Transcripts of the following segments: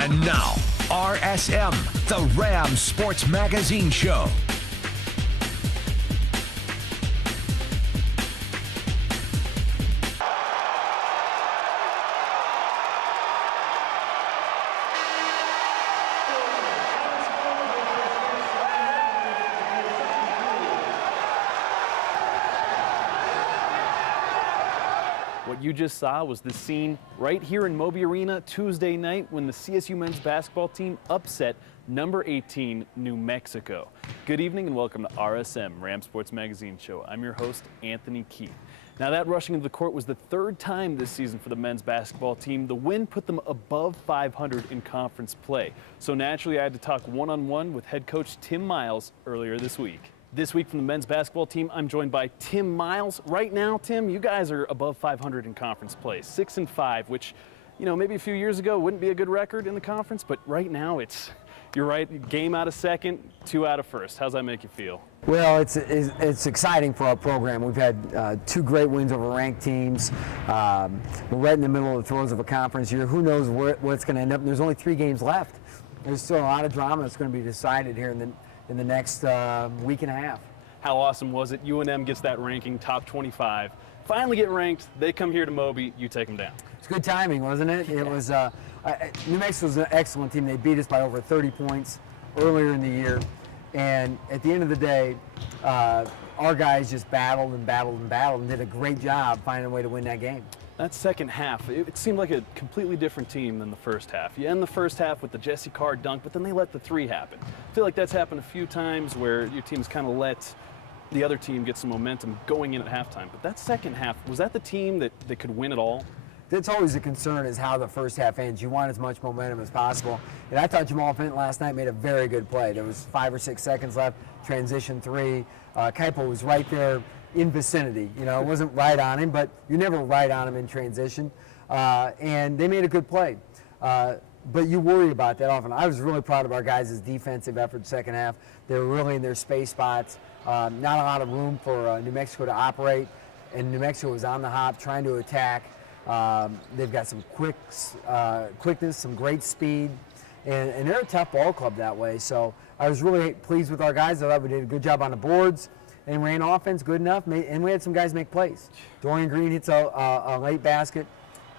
And now, RSM, the Ram Sports Magazine Show. What you just saw was the scene right here in Moby Arena Tuesday night when the CSU men's basketball team upset number 18 New Mexico. Good evening and welcome to RSM, Ram Sports Magazine Show. I'm your host, Anthony Keith. Now that rushing into the court was the third time this season for the men's basketball team. The win put them above 500 in conference play. So naturally I had to talk one-on-one with head coach Tim Miles earlier this week. This week from the men's basketball team, I'm joined by Tim Miles. Right now, Tim, you guys are above 500 in conference play, 6-5, which, you know, maybe a few years ago wouldn't be a good record in the conference, but right now you're right, game out of second, 2 out of first. How's that make you feel? Well, it's exciting for our program. We've had 2 great wins over ranked teams. We're right in the middle of the throes of a conference year. Who knows what's going to end up? There's only 3 games left. There's still a lot of drama that's going to be decided here in the next week and a half. How awesome was it? UNM gets that ranking, top 25. Finally get ranked. They come here to Moby. You take them down. It's good timing, wasn't it? It was. New Mexico's an excellent team. They beat us by over 30 points earlier in the year. And at the end of the day, our guys just battled and did a great job finding a way to win that game. That second half, it seemed like a completely different team than the first half. You end the first half with the Jesse Carr dunk, but then they let the 3 happen. I feel like that's happened a few times where your team's kind of let the other team get some momentum going in at halftime. But that second half, was that the team that could win it all? That's always a concern, is how the first half ends. You want as much momentum as possible. And I thought Jamal Fenton last night made a very good play. There was 5 or 6 seconds left, transition 3. Kaipo was right there in vicinity. You know, it wasn't right on him, but you're never right on him in transition. And they made a good play. But you worry about that often. I was really proud of our guys' defensive effort second half. They were really in their space spots. Not a lot of room for New Mexico to operate. And New Mexico was on the hop, trying to attack. They've got some quickness, some great speed. And they're a tough ball club that way. So I was really pleased with our guys. I thought we did a good job on the boards and ran offense good enough. And we had some guys make plays. Dorian Green hits a late basket.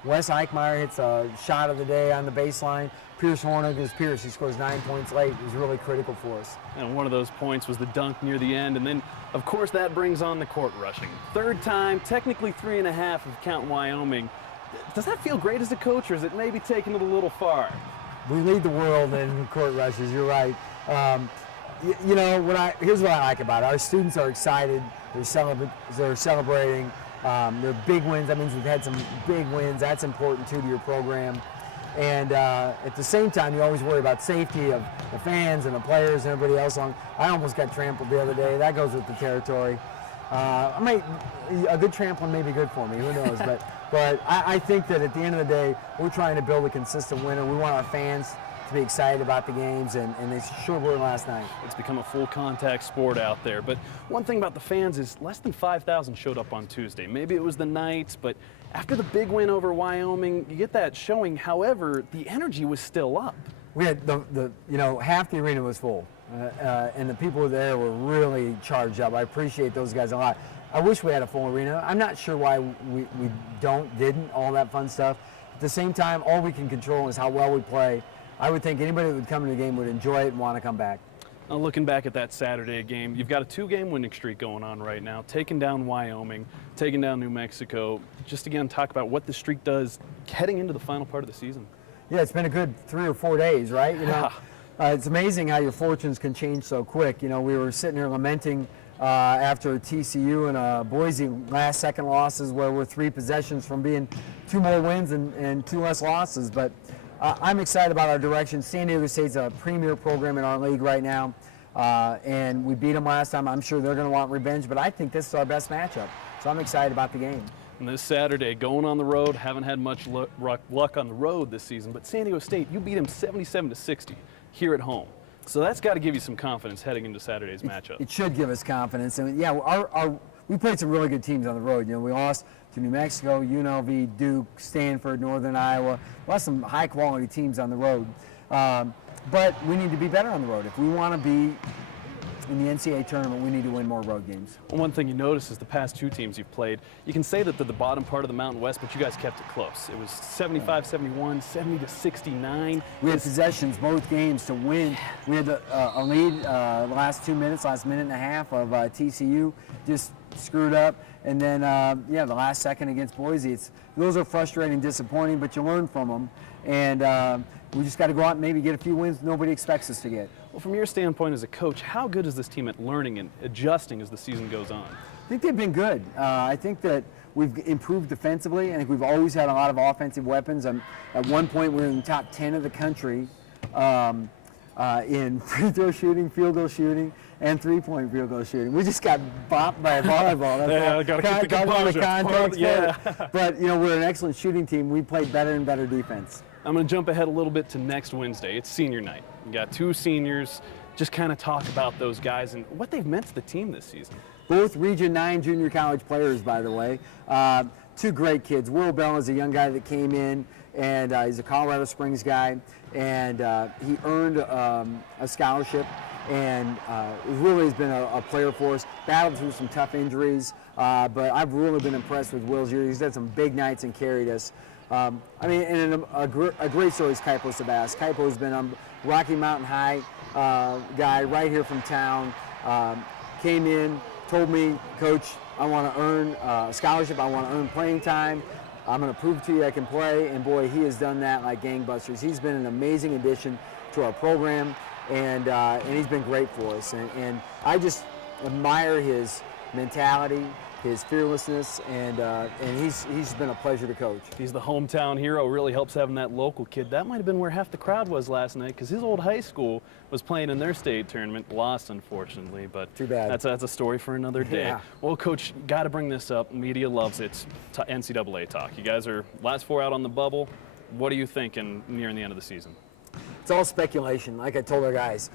Wes Eichmeyer hits a shot of the day on the baseline. Pierce Hornig is Pierce. He scores 9 points late. It was really critical for us. And one of those points was the dunk near the end. And then, of course, that brings on the court rushing. Third time, technically 3.5 of count Wyoming. Does that feel great as a coach, or is it maybe taking it a little far? We lead the world in court rushes. You're right. You know, here's what I like about it. Our students are excited. They're celebrating. They're big wins. That means we've had some big wins. That's important, too, to your program. And at the same time, you always worry about safety of the fans and the players and everybody else. I almost got trampled the other day. That goes with the territory. A good trampling may be good for me. Who knows? But I think that at the end of the day, we're trying to build a consistent winner. We want our fans to be excited about the games, and they sure were last night. It's become a full contact sport out there. But one thing about the fans is less than 5,000 showed up on Tuesday. Maybe it was the Knights, but after the big win over Wyoming, you get that showing. However, the energy was still up. We had half the arena was full, and the people there were really charged up. I appreciate those guys a lot. I wish we had a full arena. I'm not sure why we didn't, all that fun stuff. At the same time, all we can control is how well we play. I would think anybody that would come to the game would enjoy it and want to come back. Now, looking back at that Saturday game, you've got a 2-game winning streak going on right now, taking down Wyoming, taking down New Mexico. Just again, talk about what the streak does heading into the final part of the season. Yeah, it's been a good 3 or 4 days, right? You know, it's amazing how your fortunes can change so quick. You know, we were sitting here lamenting after TCU and Boise last-second losses, where we're 3 possessions from being 2 more wins and 2 less losses. But I'm excited about our direction. San Diego State's a premier program in our league right now, and we beat them last time. I'm sure they're going to want revenge, but I think this is our best matchup. So I'm excited about the game. And this Saturday, going on the road, haven't had much luck on the road this season, but San Diego State, you beat them 77-60 here at home. So that's got to give you some confidence heading into Saturday's matchup. It should give us confidence. And yeah, we played some really good teams on the road. You know, we lost to New Mexico, UNLV, Duke, Stanford, Northern Iowa. We lost some high-quality teams on the road. But we need to be better on the road. If we want to be in the NCAA tournament, we need to win more road games. Well, one thing you notice is the past two teams you've played, you can say that they're the bottom part of the Mountain West, but you guys kept it close. It was 75-71, 70-69. We had possessions both games to win. We had a lead last 2 minutes, last minute and a half of TCU just screwed up. And then, the last second against Boise. Those are frustrating, disappointing, but you learn from them. And we just got to go out and maybe get a few wins nobody expects us to get. Well, from your standpoint as a coach, how good is this team at learning and adjusting as the season goes on? I think they've been good. I think that we've improved defensively. I think we've always had a lot of offensive weapons. At one point, we were in the top 10 of the country in free throw shooting, field goal shooting, and three-point field goal shooting. We just got bopped by a volleyball. Yeah, got to keep the composure. Yeah. But, we're an excellent shooting team. We played better and better defense. I'm going to jump ahead a little bit to next Wednesday. It's senior night. You got two seniors. Just kind of talk about those guys and what they've meant to the team this season. Both Region 9 junior college players, by the way. Two great kids. Will Bell is a young guy that came in, and he's a Colorado Springs guy, and he earned a scholarship, and really has been a player for us. Battled through some tough injuries, but I've really been impressed with Will's year. He's had some big nights and carried us. And a great story is Kaipo Sabas. Kaipo's been a Rocky Mountain High guy right here from town. Came in, told me, Coach, I want to earn a scholarship. I want to earn playing time. I'm going to prove to you I can play. And boy, he has done that like gangbusters. He's been an amazing addition to our program, and he's been great for us. And I just admire his mentality, his fearlessness, and he's been a pleasure to coach. He's the hometown hero. Really helps having that local kid. That might have been where half the crowd was last night, because his old high school was playing in their state tournament, lost unfortunately, but too bad. That's a story for another day. Yeah. Well, Coach, got to bring this up. Media loves it. NCAA talk. You guys are last four out on the bubble. What are you thinking nearing the end of the season? It's all speculation, like I told our guys.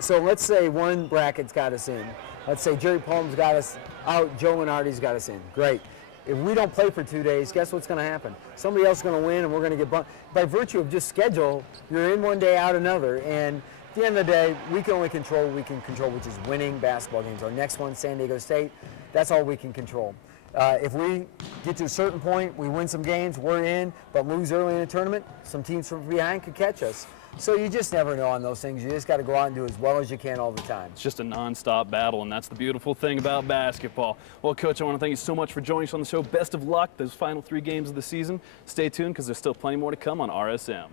So let's say one bracket's got us in. Let's say Jerry Palm's got us out, Joe Minardi's got us in. Great. If we don't play for 2 days, guess what's going to happen? Somebody else is going to win, and we're going to get bumped. By virtue of just schedule, you're in one day, out another. And at the end of the day, we can only control what we can control, which is winning basketball games. Our next one, San Diego State, that's all we can control. If we get to a certain point, we win some games, we're in, but lose early in the tournament, some teams from behind could catch us. So you just never know on those things. You just got to go out and do as well as you can all the time. It's just a nonstop battle, and that's the beautiful thing about basketball. Well, Coach, I want to thank you so much for joining us on the show. Best of luck those final 3 games of the season. Stay tuned, because there's still plenty more to come on RSM.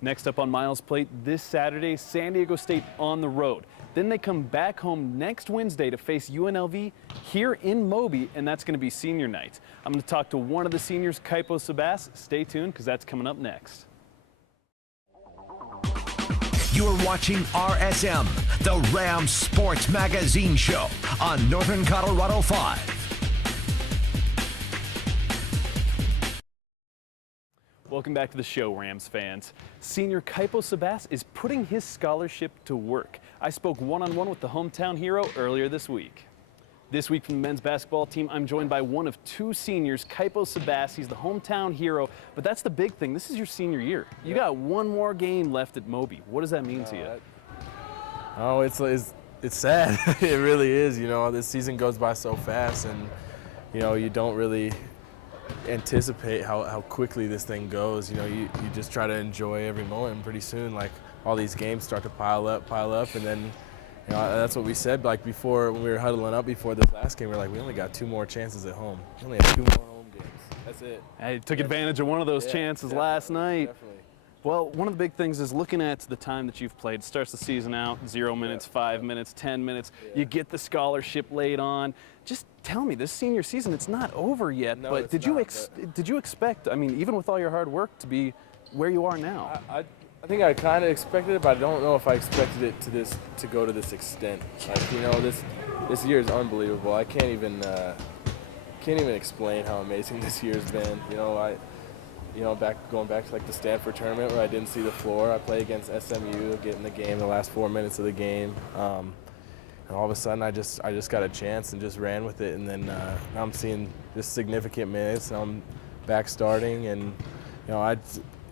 Next up on Miles' plate this Saturday, San Diego State on the road. Then they come back home next Wednesday to face UNLV here in Moby, and that's going to be senior night. I'm going to talk to one of the seniors, Kaipo Sabas. Stay tuned, because that's coming up next. You are watching RSM, the Rams Sports Magazine Show on Northern Colorado 5. Welcome back to the show, Rams fans. Senior Kaipo Sabas is putting his scholarship to work. I spoke one-on-one with the hometown hero earlier this week. This week from the men's basketball team, I'm joined by one of 2 seniors, Kaipo Sabas. He's the hometown hero, but that's the big thing. This is your senior year. You got one more game left at Moby. What does that mean to you? Oh, it's sad. It really is. This season goes by so fast, and you don't really anticipate how quickly this thing goes. You just try to enjoy every moment, and pretty soon, like, all these games start to pile up, and then that's what we said, like, before, when we were huddling up before this last game. We were like, we only got 2 more chances at home. We only have 2 more home games. That's it. I took advantage of one of those chances last night. Definitely. Well, one of the big things is looking at the time that you've played. It starts the season out, 0 minutes, 5 minutes, 10 minutes. You get the scholarship laid on. Just tell me, this senior season, it's not over yet. No, but it's did you expect, I mean, even with all your hard work, to be where you are now? I think I kind of expected it, but I don't know if I expected it to go to this extent. Like, this year is unbelievable. I can't even explain how amazing this year's been. Going back to like the Stanford tournament where I didn't see the floor. I played against SMU, getting the game, the last 4 minutes of the game, and all of a sudden I just got a chance and just ran with it. And then now I'm seeing just significant minutes. And I'm back starting, and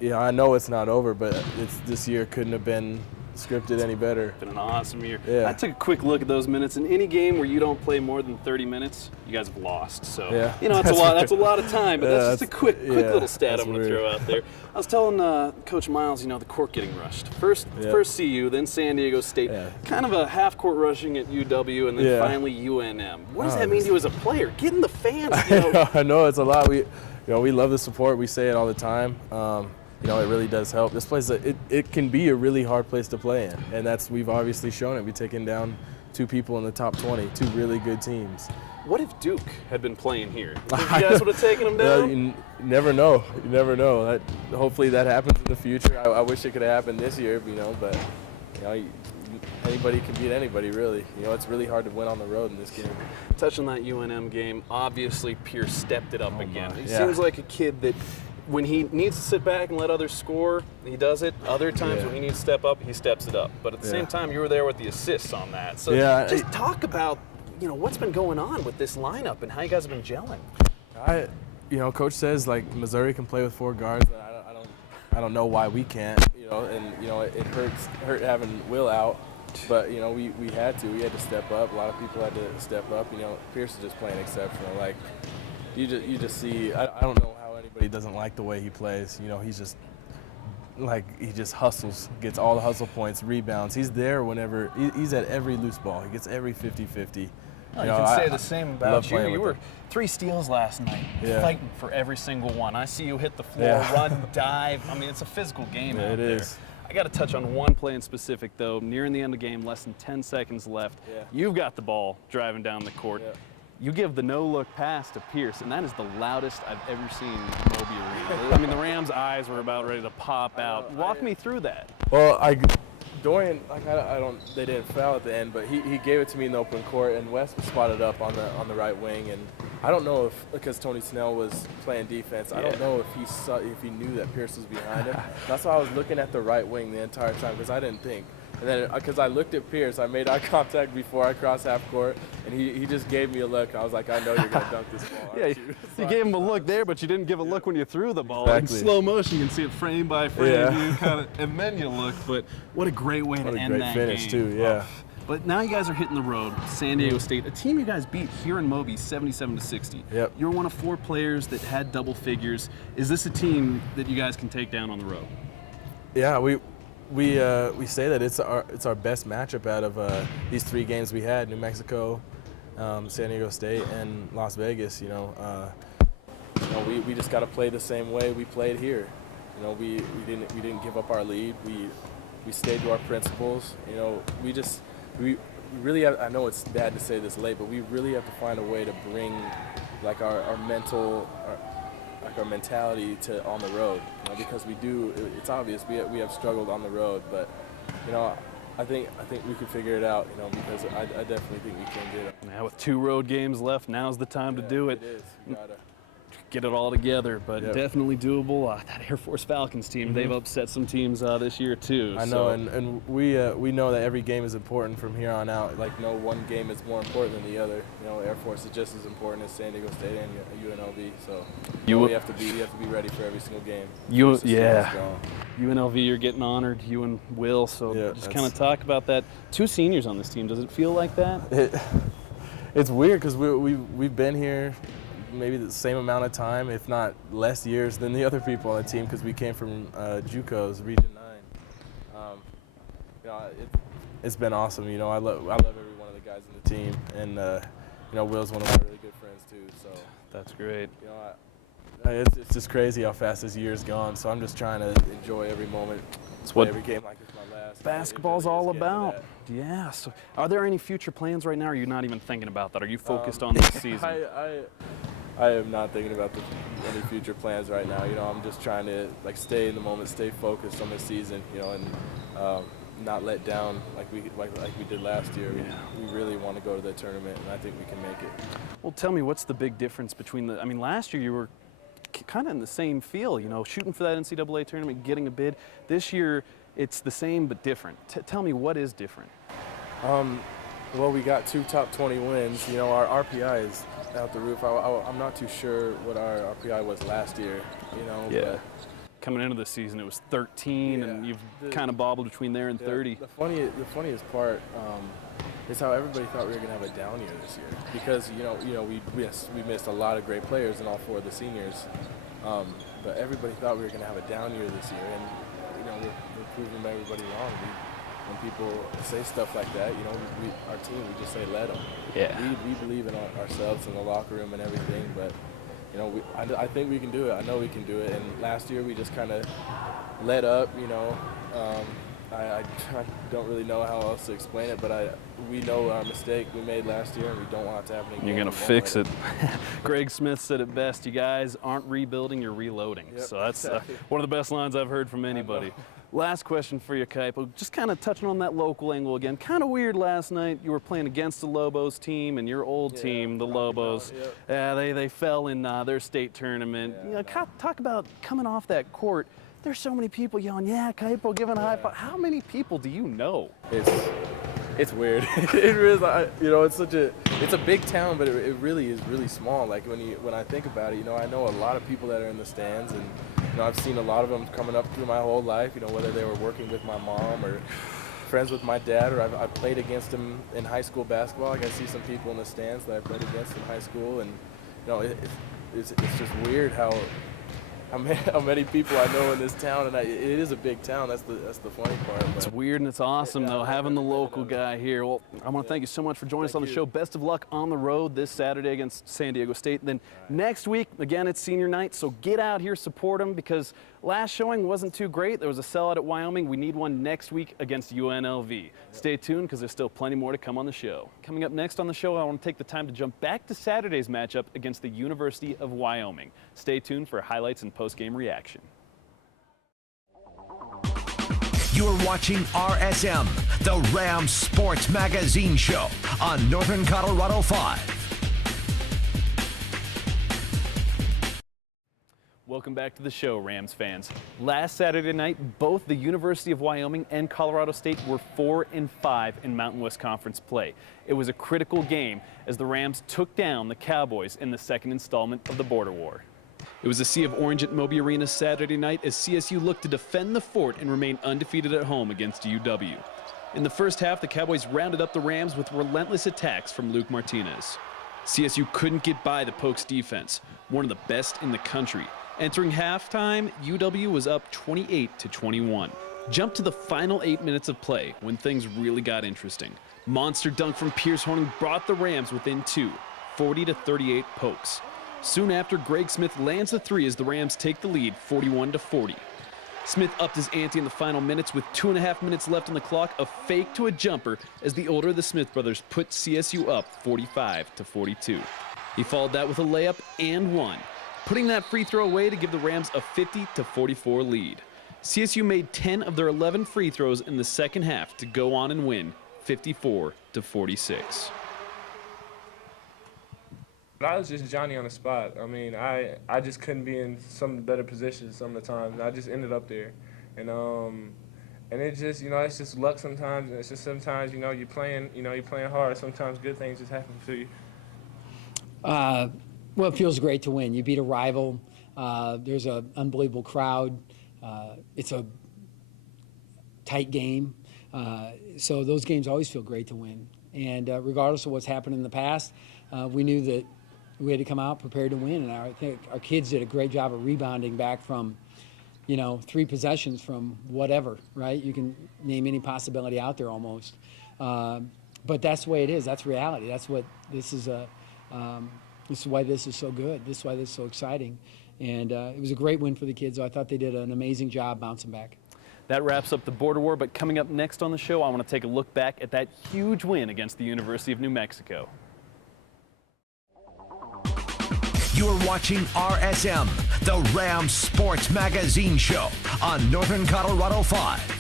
Yeah, I know it's not over, but this year couldn't have been scripted any better. It's been an awesome year. Yeah. I took a quick look at those minutes. In any game where you don't play more than 30 minutes, you guys have lost. So, yeah. You know, it's a lot. That's a lot of time, but that's just a quick little stat I'm going to weird. throw out there. I was telling Coach Miles, you know, the court getting rushed. First CU, then San Diego State. Yeah. Kind of a half-court rushing at UW, and then finally UNM. What does that mean to you as a player? Getting the fans, you know. I know it's a lot. We love the support. We say it all the time. You know, it really does help. This place, it can be a really hard place to play in, and we've obviously shown it. We've taken down 2 people in the top 20, 2 really good teams. What if Duke had been playing here? Think you guys would have taken them down? You never know. You never know. Hopefully that happens in the future. I wish it could have happened this year, you know, but you know, anybody can beat anybody, really. You know, it's really hard to win on the road in this game. Touching that UNM game, obviously Pierce stepped it up again. He Yeah. seems like a kid that when he needs to sit back and let others score, he does it. Other times when he needs to step up, he steps it up. But at the same time, you were there with the assists on that. So just talk about, you know, what's been going on with this lineup and how you guys have been gelling. You know, Coach says like Missouri can play with 4 guards. And I don't know why we can't. You know, and you know it hurt having Will out. But you know we had to. We had to step up. A lot of people had to step up. You know, Pierce is just playing exceptional. Like you just see. I don't know how anybody doesn't like the way he plays. You know, he's just like he just hustles, gets all the hustle points, rebounds. He's there whenever he's at every loose ball. He gets every 50-50. You can say the same about you. You were 3 steals last night, Yeah. fighting for every single one. I see you hit the floor, run, dive. I mean, it's a physical game out there. It is. I got to touch on one play in specific, though. Nearing the end of the game, less than 10 seconds left. Yeah. You've got the ball driving down the court. Yeah. You give the no-look pass to Pierce, and that is the loudest I've ever seen Moby Arena. I mean, the Rams' eyes were about ready to pop out. Walk me through that. Well, Dorian, like they didn't foul at the end, but he gave it to me in the open court, and Wes was spotted up on the right wing, and I don't know if because Tony Snell was playing defense, I don't know if he knew that Pierce was behind him. That's why I was looking at the right wing the entire time because I didn't think. And then because I looked at Pierce, I made eye contact before I crossed half court, and he just gave me a look. I was like, I know you're gonna dunk this ball. Yeah, you gave him a look there, but you didn't give a look when you threw the ball. Exactly. In slow motion, you can see it frame by frame, Yeah. and then you look. But what a great way to end that game. What a great finish too, yeah. But now you guys are hitting the road. San Diego State, a team you guys beat here in Moby 77-60. Yep. You're one of 4 players that had double figures. Is this a team that you guys can take down on the road? Yeah, we say that it's our best matchup out of these 3 games we had: New Mexico, San Diego State, and Las Vegas. You know, we just got to play the same way we played here. You know, we didn't give up our lead. We stayed to our principles. You know, we really have, I know it's bad to say this late, but we really have to find a way to bring like our mentality to on the road, you know, because it's obvious we have struggled on the road, but you know, I think we can figure it out, you know, because I definitely think we can get it. Now with 2 road games left, now's the time to do it. It is. You gotta get it all together, but definitely doable. That Air Force Falcons team, they've upset some teams this year too. I know, and we know that every game is important from here on out. Like no one game is more important than the other. You know, Air Force is just as important as San Diego State and UNLV. So we have to be ready for every single game. UNLV, you're getting honored. You and Will. So just kind of talk about that. 2 seniors on this team. Does it feel like that? It's weird because we've been here maybe the same amount of time, if not less years than the other people on the team, because we came from JUCOs, Region 9. You know, it's been awesome. You know, I love every one of the guys in the team, and you know, Will's one of my really good friends too. So that's great. You know, it's just crazy how fast this year's gone. So I'm just trying to enjoy every moment. It's what every game like it's my last. Basketball's all about. Yeah. So, are there any future plans right now? Or are you not even thinking about that? Are you focused on this season? I am not thinking about any future plans right now. You know, I'm just trying to like stay in the moment, stay focused on this season. You know, and not let down like we did last year. We really want to go to the tournament, and I think we can make it. Well, tell me, what's the big difference between I mean, last year you were kind of in the same field. You know, shooting for that NCAA tournament, getting a bid. This year, it's the same but different. Tell me, what is different? Well, we got 2 top 20 wins. You know, our RPI is out the roof. I'm not too sure what our RPI was last year. You know, Coming into the season, it was 13, and you've kind of bobbled between there and 30. The funniest part is how everybody thought we were going to have a down year this year, because we missed a lot of great players in all 4 of the seniors, but everybody thought we were going to have a down year this year, and we're proving everybody wrong. When people say stuff like that, our team, we just say let them. Yeah. We believe in ourselves in the locker room and everything, but I think we can do it. I know we can do it. And last year we just kind of let up. I don't really know how else to explain it, but we know our mistake we made last year, and we don't want it to happen again. You're going to fix it. Greg Smith said it best. You guys aren't rebuilding, you're reloading. Yep, so that's exactly. One of the best lines I've heard from anybody. Last question for you, Kaipo. Just kind of touching on that local angle again. Kind of weird last night. You were playing against the Lobos team and your old team, the Lobos. They fell in their state tournament. Talk about coming off that court. There's so many people yelling, "Yeah, Kaipo, giving a high five." How many people do you know? It's weird. It is. It's a big town, but it really is really small. Like when I think about it, I know a lot of people that are in the stands, and I've seen a lot of them coming up through my whole life. Whether they were working with my mom or friends with my dad, or I've played against them in high school basketball. Like I see some people in the stands that I played against in high school, and it's just weird how many people I know in this town, and it is a big town. That's the funny part. But it's weird and it's awesome though, having the local guy here. Well, I want to thank you so much for joining us on the show. Best of luck on the road this Saturday against San Diego State. Then next week, again, it's senior night, so get out here, support them, because last showing wasn't too great. There was a sellout at Wyoming. We need one next week against UNLV. Stay tuned, because there's still plenty more to come on the show. Coming up next on the show, I want to take the time to jump back to Saturday's matchup against the University of Wyoming. Stay tuned for highlights and post-game reaction. You're watching RSM, the Rams Sports Magazine Show on Northern Colorado 5. Welcome back to the show, Rams fans. Last Saturday night, both the University of Wyoming and Colorado State were 4-5 in Mountain West Conference play. It was a critical game as the Rams took down the Cowboys in the second installment of the Border War. It was a sea of orange at Moby Arena Saturday night as CSU looked to defend the fort and remain undefeated at home against UW. In the first half, the Cowboys rounded up the Rams with relentless attacks from Luke Martinez. CSU couldn't get by the Pokes defense, one of the best in the country. Entering halftime, UW was up 28-21. Jump to the final 8 minutes of play when things really got interesting. Monster dunk from Pierce Horning brought the Rams within 2, 40-38 Pokes. Soon after, Greg Smith lands the 3 as the Rams take the lead 41-40. Smith upped his ante in the final minutes with 2.5 minutes left on the clock, a fake to a jumper as the older of the Smith brothers put CSU up 45-42. He followed that with a layup and one, putting that free throw away to give the Rams a 50-44 lead. CSU made 10 of their 11 free throws in the second half to go on and win 54-46. I was just Johnny on the spot. I mean, I just couldn't be in some better positions some of the times. I just ended up there. And it just, it's just luck sometimes. And it's just sometimes, you're playing hard. Sometimes good things just happen to you. Well, it feels great to win. You beat a rival. There's an unbelievable crowd. It's a tight game. So those games always feel great to win. And regardless of what's happened in the past, we knew that we had to come out prepared to win. And I think our kids did a great job of rebounding back from, 3 possessions from whatever, right? You can name any possibility out there almost. But that's the way it is. That's reality. That's what this is. This is why this is so good. This is why this is so exciting. And it was a great win for the kids. I thought they did an amazing job bouncing back. That wraps up the Border War, but coming up next on the show, I want to take a look back at that huge win against the University of New Mexico. You're watching RSM, the Rams Sports Magazine Show on Northern Colorado 5.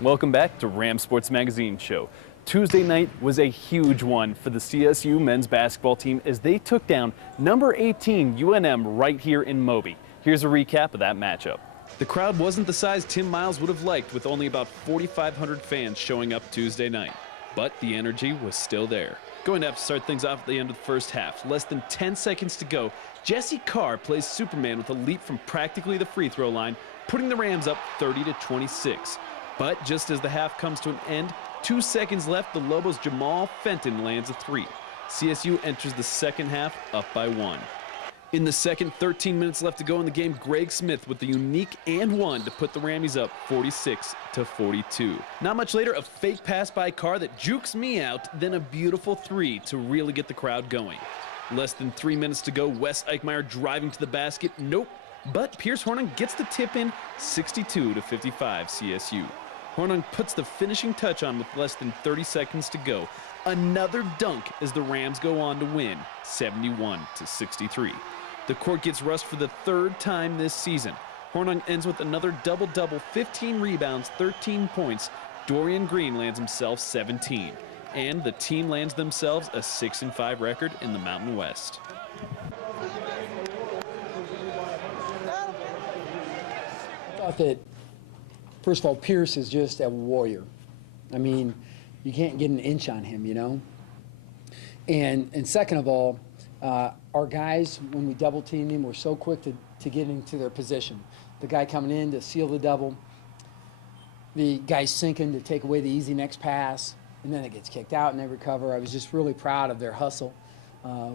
Welcome back to Rams Sports Magazine Show. Tuesday night was a huge one for the CSU men's basketball team as they took down number 18 UNM right here in Moby. Here's a recap of that matchup. The crowd wasn't the size Tim Miles would have liked, with only about 4,500 fans showing up Tuesday night, but the energy was still there. Going to have to start things off at the end of the first half. Less than 10 seconds to go. Jesse Carr plays Superman with a leap from practically the free throw line, putting the Rams up 30-26. But just as the half comes to an end, 2 seconds left, the Lobos' Jamal Fenton lands a three. CSU enters the second half up by 1. In the second, 13 minutes left to go in the game, Greg Smith with the unique and one to put the Rammies up 46-42. Not much later, a fake pass by Carr that jukes me out, then a beautiful three to really get the crowd going. Less than 3 minutes to go, Wes Eichmeyer driving to the basket, nope. But Pierce Hornung gets the tip in, 62-55 CSU. Hornung puts the finishing touch on with less than 30 seconds to go. Another dunk as the Rams go on to win, 71-63. The court gets rust for the third time this season. Hornung ends with another double-double, 15 rebounds, 13 points. Dorian Green lands himself 17. And the team lands themselves a 6-5 record in the Mountain West. I thought that, first of all, Pierce is just a warrior. I mean, you can't get an inch on him, you know? And second of all, our guys, when we double teamed him, were so quick to get into their position. The guy coming in to seal the double, the guy sinking to take away the easy next pass, and then it gets kicked out and they recover. I was just really proud of their hustle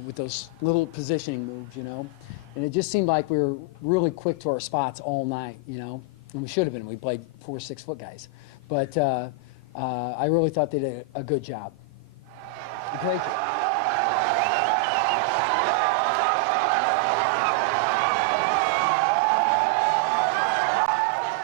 with those little positioning moves, you know? And it just seemed like we were really quick to our spots all night, you know? And we should have been. We played 4 6-foot guys. But I really thought they did a good job. A great job.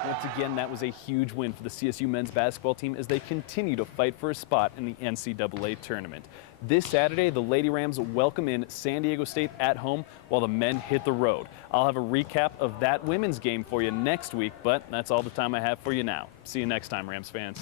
Once again, that was a huge win for the CSU men's basketball team as they continue to fight for a spot in the NCAA tournament. This Saturday, the Lady Rams welcome in San Diego State at home while the men hit the road. I'll have a recap of that women's game for you next week, but that's all the time I have for you now. See you next time, Rams fans.